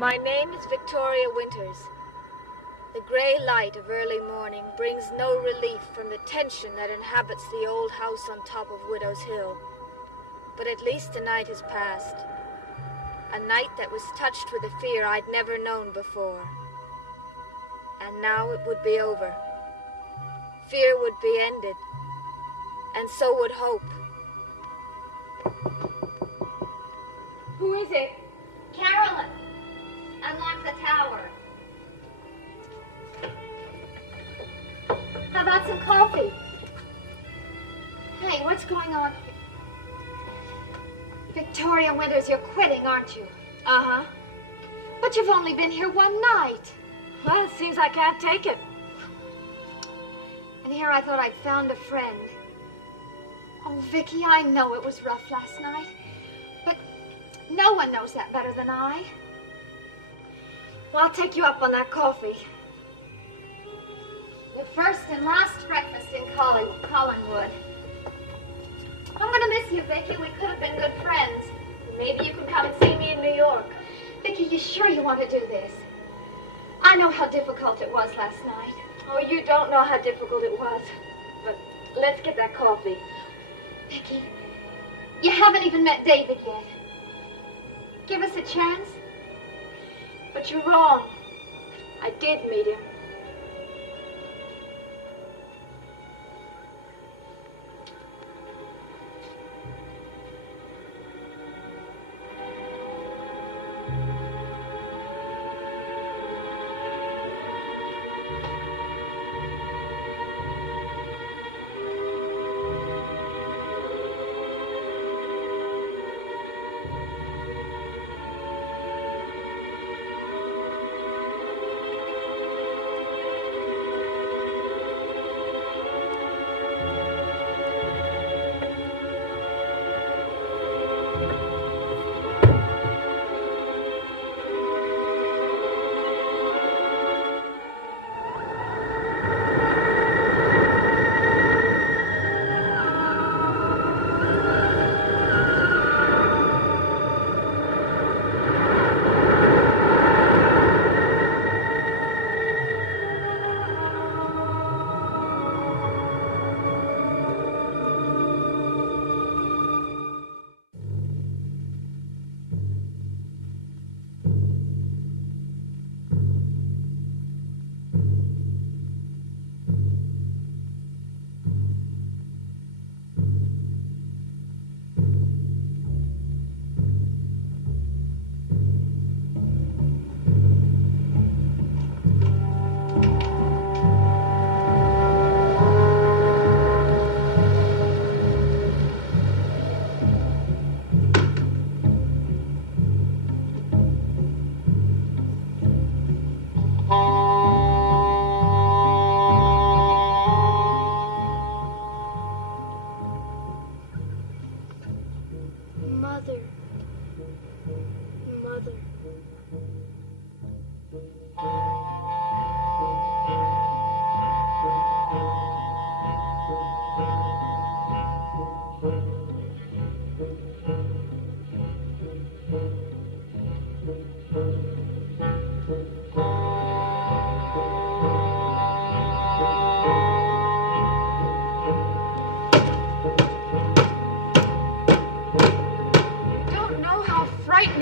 My name is Victoria Winters. The gray light of early morning brings no relief from the tension that inhabits the old house on top of Widow's Hill. But at least the night has passed. A night that was touched with a fear I'd never known before. And now it would be over. Fear would be ended. And so would hope. Who is it? Carolyn! Unlock the tower. How about some coffee? Hey, what's going on? Victoria Winters, you're quitting, aren't you? Uh-huh. But you've only been here one night. Well, it seems I can't take it. And here I thought I'd found a friend. Oh, Vicky, I know it was rough last night. But no one knows that better than I. Well, I'll take you up on that coffee. The first and last breakfast in Collinwood. I'm gonna miss you, Vicky. We could have been good friends. Maybe you can come and see me in New York. Vicky, you sure you want to do this? I know how difficult it was last night. Oh, you don't know how difficult it was. But let's get that coffee. Vicky, you haven't even met David yet. Give us a chance. But you're wrong. I did meet him.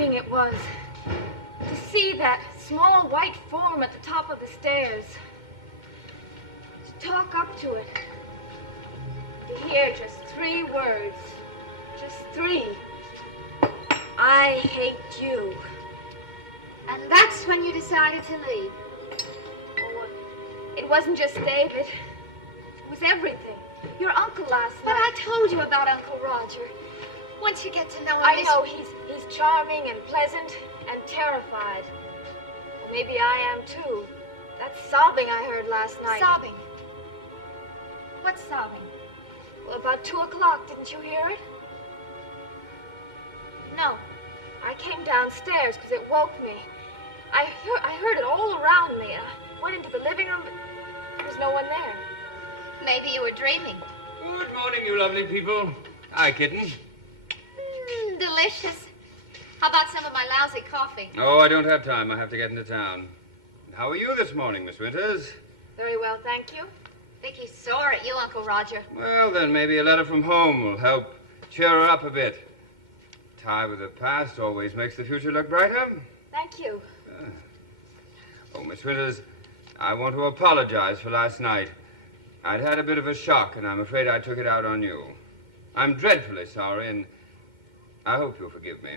It was to see that small white form at the top of the stairs, to talk up to it, to hear just 3 words, just 3. I hate you. And that's when you decided to leave. Oh, it wasn't just David. It was everything. Your uncle last night. But I told you about Uncle Roger. Once you get to know him... I know, he's charming and pleasant and terrified. Well, maybe I am too. That sobbing I heard last night. Sobbing? What's sobbing? Well, about 2 o'clock, didn't you hear it? No. I came downstairs because it woke me. I heard it all around me. I went into the living room, but there was no one there. Maybe you were dreaming. Good morning, you lovely people. Hi, kitten. Delicious. How about some of my lousy coffee? Oh, I don't have time. I have to get into town. How are you this morning, Miss Winters? Very well, thank you. Vicky's sore at you, Uncle Roger. Well, then maybe a letter from home will help cheer her up a bit. Tie with the past always makes the future look brighter. Thank you. Oh, Miss Winters, I want to apologize for last night. I'd had a bit of a shock, and I'm afraid I took it out on you. I'm dreadfully sorry, and I hope you'll forgive me.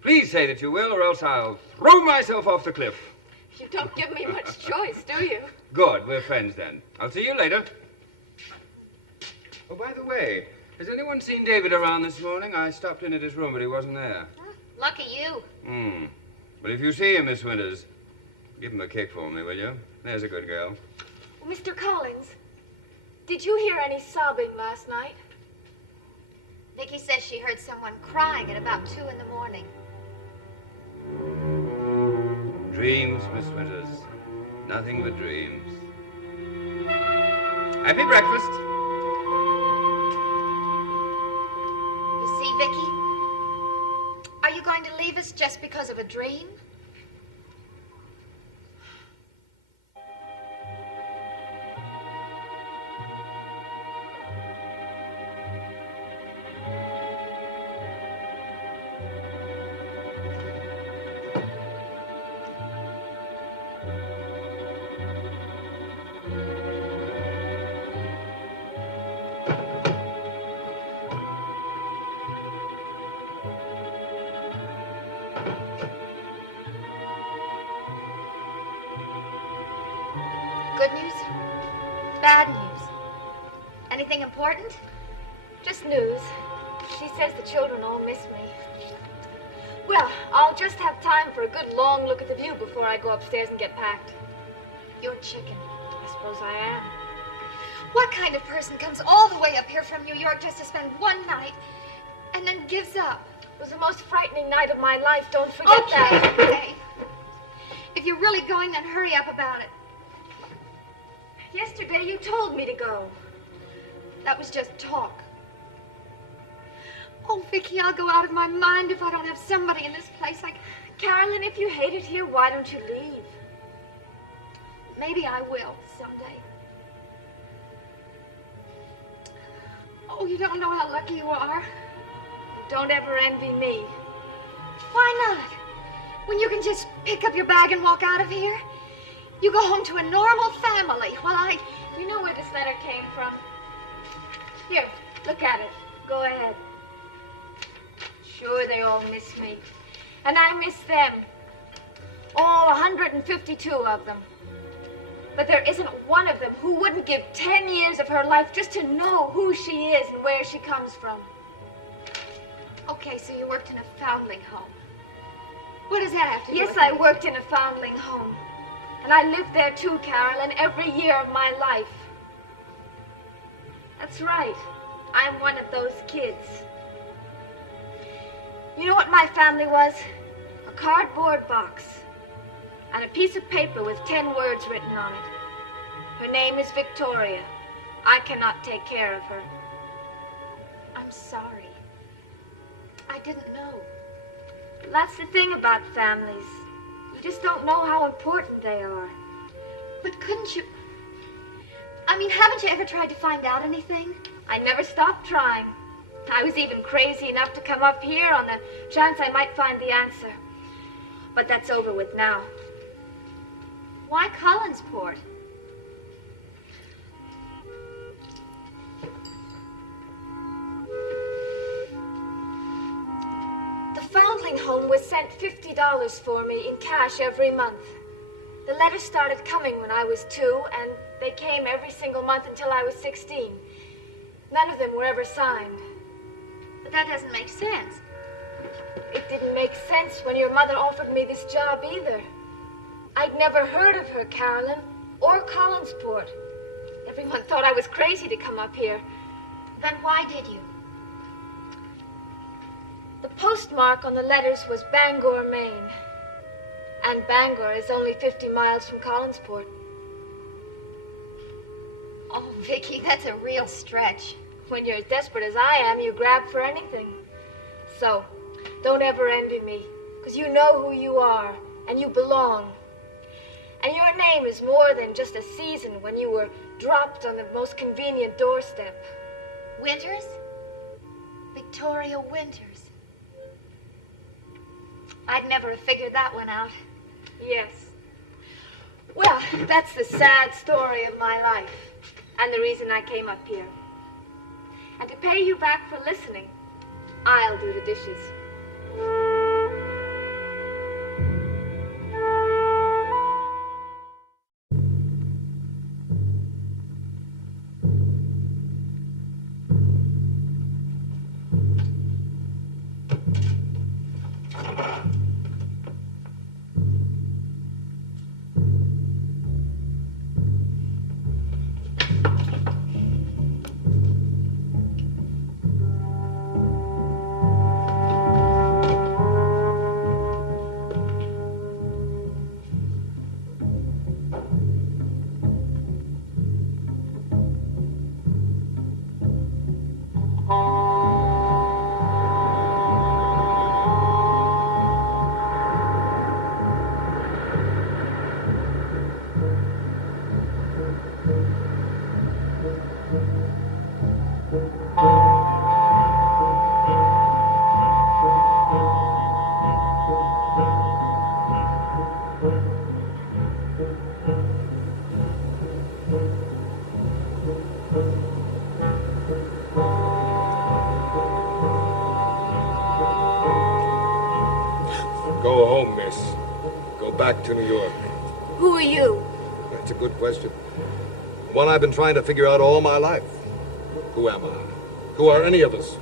Please say that you will, or else I'll throw myself off the cliff. You don't give me much choice, do you? Good. We're friends, then. I'll see you later. Oh, by the way, has anyone seen David around this morning? I stopped in at his room, but he wasn't there. Lucky you. But if you see him, Miss Winters, give him a kick for me, will you? There's a good girl. Mr. Collins, did you hear any sobbing last night? Vicky says she heard someone crying at about 2 in the morning. Dreams, Miss Winters. Nothing but dreams. Happy breakfast. You see, Vicky? Are you going to leave us just because of a dream? Good news? Bad news? Anything important? Just news. She says the children all miss me. Well, I'll just have time for a good long look at the view before I go upstairs and get packed. You're chicken. I suppose I am. What kind of person comes all the way up here from New York just to spend one night and then gives up? It was the most frightening night of my life. Don't forget that. Okay. If you're really going, then hurry up about it. Yesterday you told me to go. That was just talk. Oh, Vicky, I'll go out of my mind if I don't have somebody in this place. Carolyn, if you hate it here, why don't you leave? Maybe I will someday. Oh, you don't know how lucky you are. Don't ever envy me. Why not? When you can just pick up your bag and walk out of here? You go home to a normal family while You know where this letter came from? Here, look at it. Go ahead. Sure, they all miss me. And I miss them. All 152 of them. But there isn't one of them who wouldn't give 10 years of her life just to know who she is and where she comes from. Okay, so you worked in a foundling home. What does that have to do with Yes, I worked in a foundling home. And I lived there too, Carolyn, every year of my life. That's right. I'm one of those kids. You know what my family was? A cardboard box. And a piece of paper with 10 words written on it. Her name is Victoria. I cannot take care of her. I'm sorry. I didn't know. That's the thing about families. You just don't know how important they are. But couldn't you... haven't you ever tried to find out anything? I never stopped trying. I was even crazy enough to come up here on the chance I might find the answer. But that's over with now. Why Collinsport? The foundling home was sent $50 for me in cash every month. The letters started coming when I was 2, and they came every single month until I was 16. None of them were ever signed. But that doesn't make sense. It didn't make sense when your mother offered me this job either. I'd never heard of her, Carolyn, or Collinsport. Everyone thought I was crazy to come up here. Then why did you? The postmark on the letters was Bangor, Maine. And Bangor is only 50 miles from Collinsport. Oh, Vicky, that's a real stretch. When you're as desperate as I am, you grab for anything. So, don't ever envy me. Because you know who you are, and you belong. And your name is more than just a season when you were dropped on the most convenient doorstep. Winters? Victoria Winters. I'd never have figured that one out. Yes. Well, that's the sad story of my life, and the reason I came up here. And to pay you back for listening, I'll do the dishes. Go home, miss. Go back to New York. Who are you? That's a good question. One I've been trying to figure out all my life. Who am I? Who are any of us?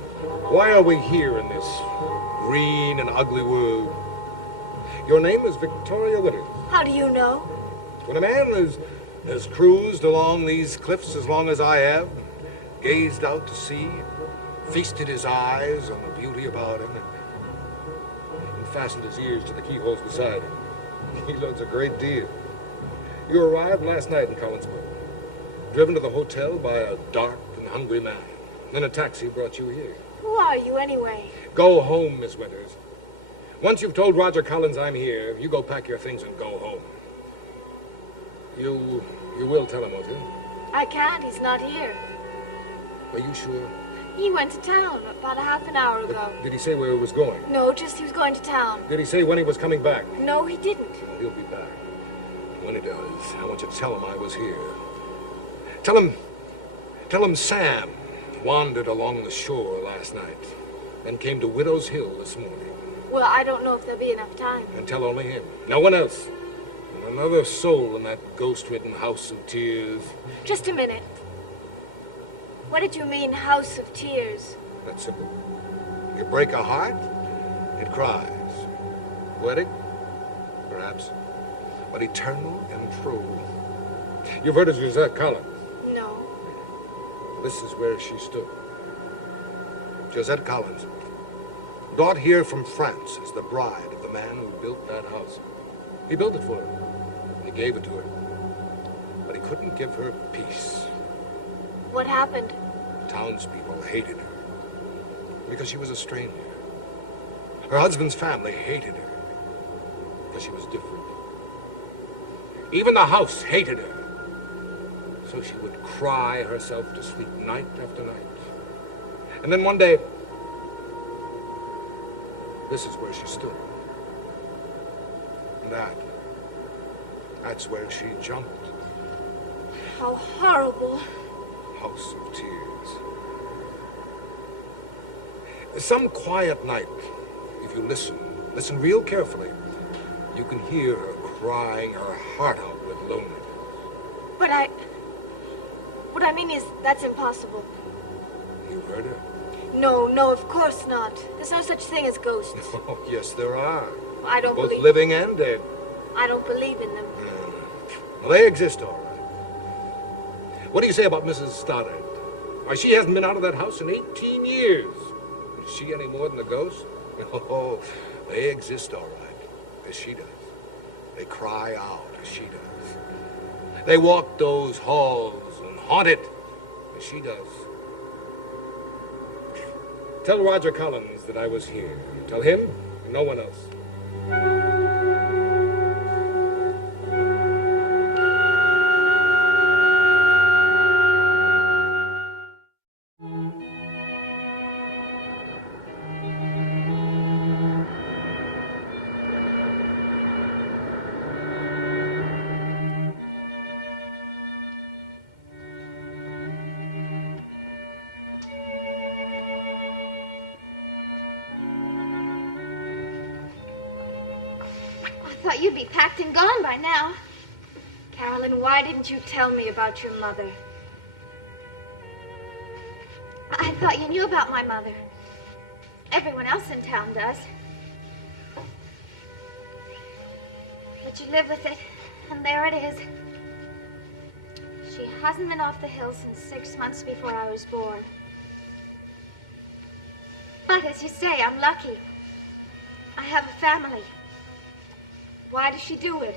Why are we here in this green and ugly world? Your name is Victoria Winters. How do you know? When a man has cruised along these cliffs as long as I have, gazed out to sea, feasted his eyes on the beauty about him, and fastened his ears to the keyholes beside him, he learns a great deal. You arrived last night in Collinsport, driven to the hotel by a dark and hungry man. Then a taxi brought you here. Who are you, anyway? Go home, Miss Winters. Once you've told Roger Collins I'm here, you go pack your things and go home. You will tell him, won't you? I can't. He's not here. Are you sure? He went to town about a half an hour ago. Did he say where he was going? No, just he was going to town. Did he say when he was coming back? No, he didn't. Well, he'll be back. When he does, I want you to tell him I was here. Tell him Sam wandered along the shore last night, then came to Widow's Hill this morning. Well, I don't know if there'll be enough time. And tell only him. No one else. And another soul in that ghost-ridden house of tears. Just a minute. What did you mean, house of tears? That's simple. You break a heart, it cries. Poetic? Perhaps. But eternal and true. You've heard of Josette Collins? No. This is where she stood. Josette Collins, brought here from France as the bride of the man who built that house. He built it for her. He gave it to her. But he couldn't give her peace. What happened? Townspeople hated her because she was a stranger. Her husband's family hated her because she was different. Even the house hated her. So she would cry herself to sleep night after night. And then one day, this is where she stood. And that's where she jumped. How horrible. House of tears. Some quiet night, if you listen real carefully, you can hear her crying her heart out with loneliness. But what I mean is, that's impossible. You heard her? No, of course not. There's no such thing as ghosts. Oh, yes, there are. I don't Both believe... living and dead. I don't believe in them. Well, they exist, all right. What do you say about Mrs. Stoddard? Why, she hasn't been out of that house in 18 years. Is she any more than a ghost? Oh, they exist, all right, as she does. They cry out as she does. They walk those halls and haunt it as she does. Tell Roger Collins that I was here. Tell him and no one else. I thought you'd be packed and gone by now. Carolyn, why didn't you tell me about your mother? I thought you knew about my mother. Everyone else in town does. But you live with it, and there it is. She hasn't been off the hill since 6 months before I was born. But as you say, I'm lucky. I have a family. Why does she do it?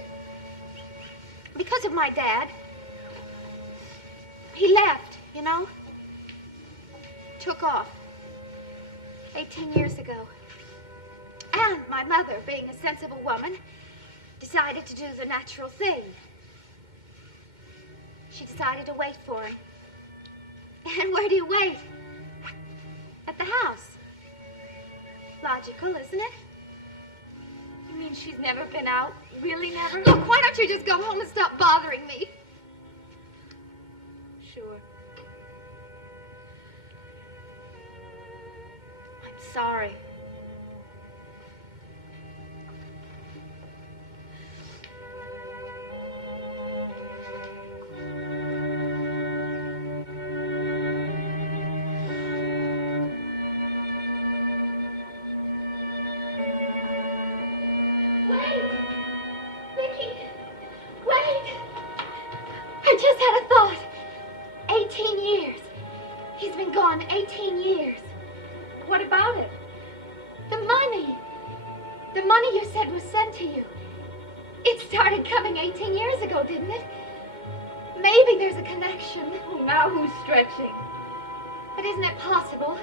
Because of my dad. He left, you know? Took off. 18 years ago. And my mother, being a sensible woman, decided to do the natural thing. She decided to wait for him. And where do you wait? At the house. Logical, isn't it? You mean she's never been out? Really never? Look, why don't you just go home and stop bothering me? Sure. I'm sorry. Had a thought. 18 years. He's been gone 18 years. What about it? The money. The money you said was sent to you. It started coming 18 years ago, didn't it? Maybe there's a connection. Oh, now who's stretching? But isn't it possible?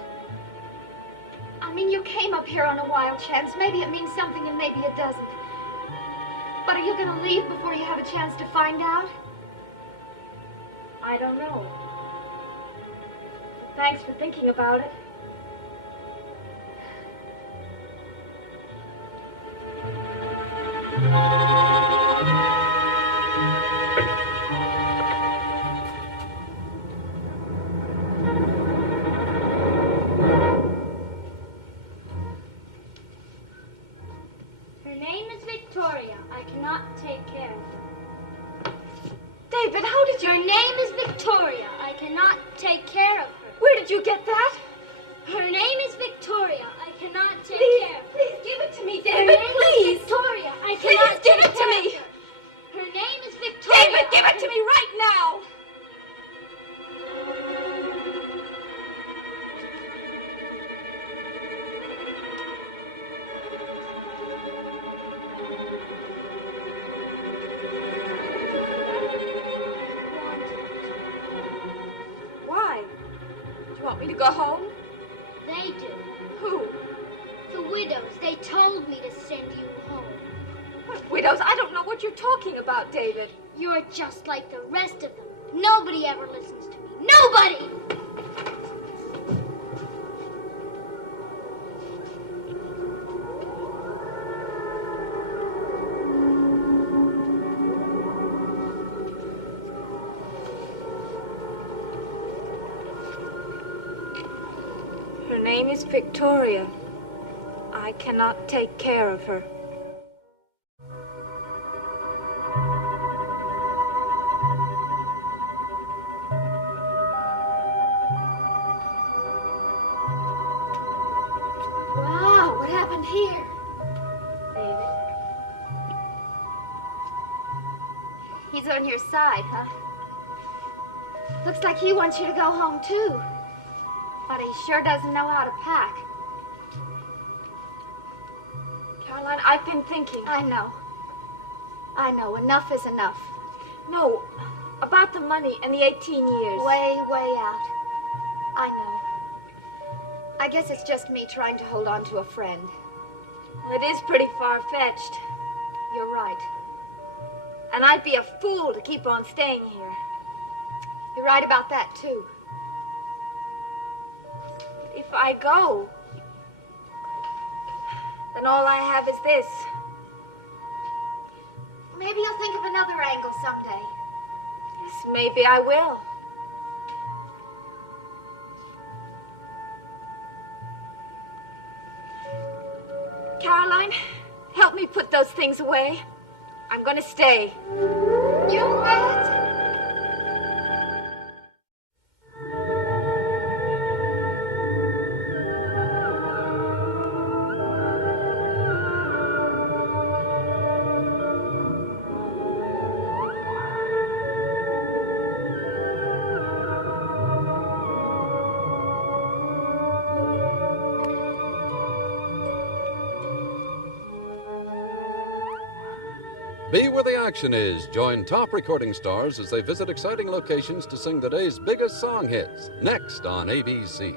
I mean, you came up here on a wild chance. Maybe it means something and maybe it doesn't. But are you going to leave before you have a chance to find out? I don't know. Thanks for thinking about it. Her name is Victoria. I cannot take care of her. David, how did you... Her name is Victoria. I cannot take care of her. Where did you get that? Her name is Victoria. I cannot take Please, care of her. please give it to me, Her David, name please. is Victoria. I Please cannot give take it to care me. of her. Her name is Victoria. David, give it to me right now. Why? Do you want me to go home? They do. Who? The widows. They told me to send you home. What widows? I don't know what you're talking about, David. You're just like the rest of them. Nobody ever listens to me. Nobody! Her name is Victoria. I cannot take care of her. Wow, what happened here? David? He's on your side, huh? Looks like he wants you to go home, too. But he sure doesn't know how to pack. Caroline, I've been thinking. I know. Enough is enough. No, about the money and the 18 years. Way, way out. I know. I guess it's just me trying to hold on to a friend. Well, it is pretty far-fetched. You're right. And I'd be a fool to keep on staying here. You're right about that, too. If I go, then all I have is this. Maybe you'll think of another angle someday. Yes, maybe I will. Caroline, help me put those things away. I'm going to stay. You what? Be where the action is. Join top recording stars as they visit exciting locations to sing the day's biggest song hits. Next on ABC.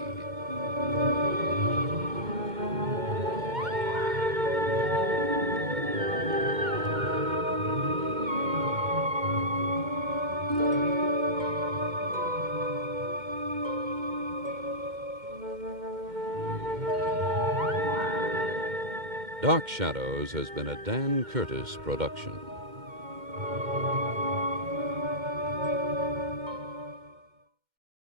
Dark Shadows has been a Dan Curtis production.